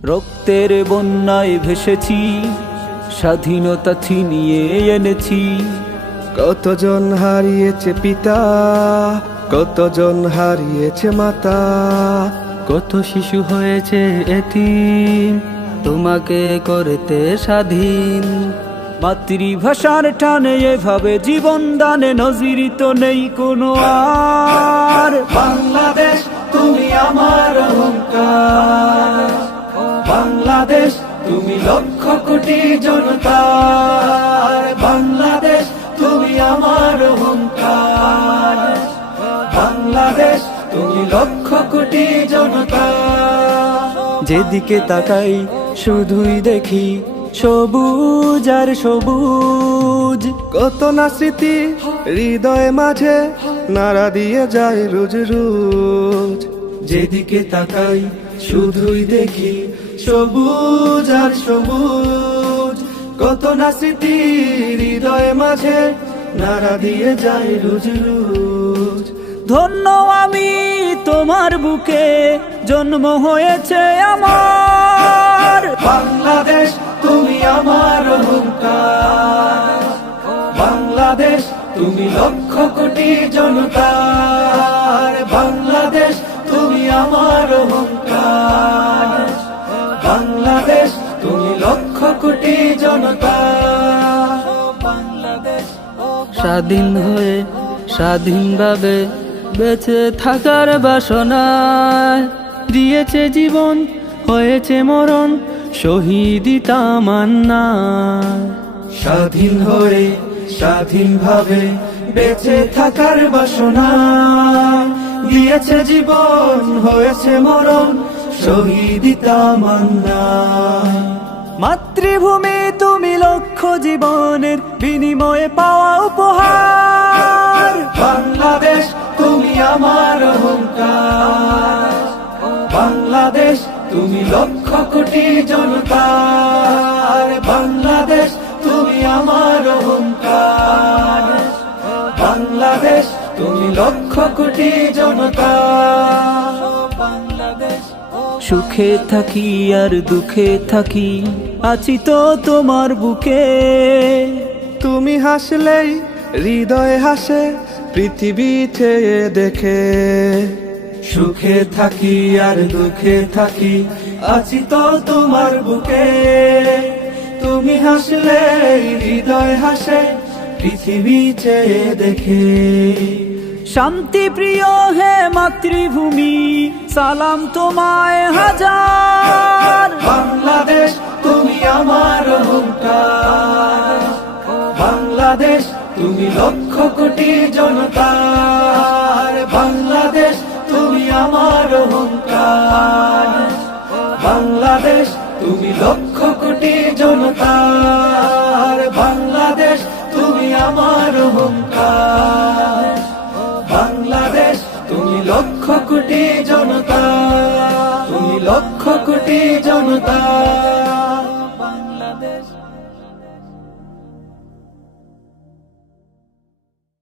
রক্তের বন্যায় ভেসেছি, স্বাধীনতা ছিনিয়ে এনেছি। কতজন হারিয়েছে পিতা, কতজন হারিয়েছে মাতা, কত শিশু হয়েছে এতিম তোমাকে করতে স্বাধীন। মাতৃভাষার টানে এভাবে জীবন দানে নজির তো নেই কোনো আর। বাংলাদেশ তুমি আমার অহংকার, বাংলাদেশ তুমি লক্ষ কোটি জনতার, বাংলাদেশ তুমি আমার অহংকার, বাংলাদেশ তুমি লক্ষ কোটি জনতার। যেদিকে তাকাই শুধুই দেখি সবুজ আর সবুজ। কত না স্মৃতি হৃদয় মাঝে নাড়া দিয়ে যায় রোজ রোজ। যেদিকে তাকাই শুধুই দেখি সবুজ আর সবুজ। কত না স্মৃতি হৃদয় মাঝে নাড়া দিয়ে যায় রোজ রোজ। ধন্য আমি তোমার বুকে জন্ম হয়েছে আমার। বাংলাদেশ তুমি আমার অহংকার, বাংলাদেশ তুমি লক্ষ কোটি জনতার, বাংলাদেশ তুমি আমার অহংকার, বাংলাদেশ তুমি লক্ষ কোটি জনতার। বাংলাদেশ স্বাধীন হয়ে স্বাধীনভাবে বেঁচে থাকার বাসনায় দিয়েছে জীবন, হয়েছে মরণ, শহীদি তামান্নায়। স্বাধীন হয়ে স্বাধীনভাবে বেঁচে থাকার বাসনা দিয়েছে জীবন, হয়েছে মরণ, শহীদি তামান্না। মাতৃভূমি তুমি লক্ষ জীবনের বিনিময়ে পাওয়া উপহার। বাংলাদেশ তুমি আমার অহংকার, বাংলাদেশ তুমি লক্ষ কোটি জনতার, বাংলাদেশ তুমি আমার অহংকার, বাংলাদেশ তুমি লক্ষ কোটি জনতার। বাংলাদেশ সুখে থাকি আর দুঃখে থাকি, আছি তো তোমার বুকে। তুমি হাসলেই হৃদয় হাসে পৃথিবী চেয়ে দেখে। সুখে থাকি আর দুঃখে থাকি, আছি তো তোমার বুকে। তুমি হাসলেই হৃদয় হাসে পৃথিবী চেয়ে দেখে। শান্তি প্রিয় হে মাতৃভূমি, সালাম তোমায় হাজার। বাংলাদেশ তুমি আমার অহংকার, বাংলাদেশ তুমি লক্ষ কোটি জনতার, বাংলাদেশ তুমি আমার অহংকার, বাংলাদেশ তুমি লক্ষ কোটি জনতার, বাংলাদেশ তুমি আমার অহংকার, বাংলাদেশ তুমি লক্ষ কোটি জনতা, তুমি লক্ষ কোটি জনতা।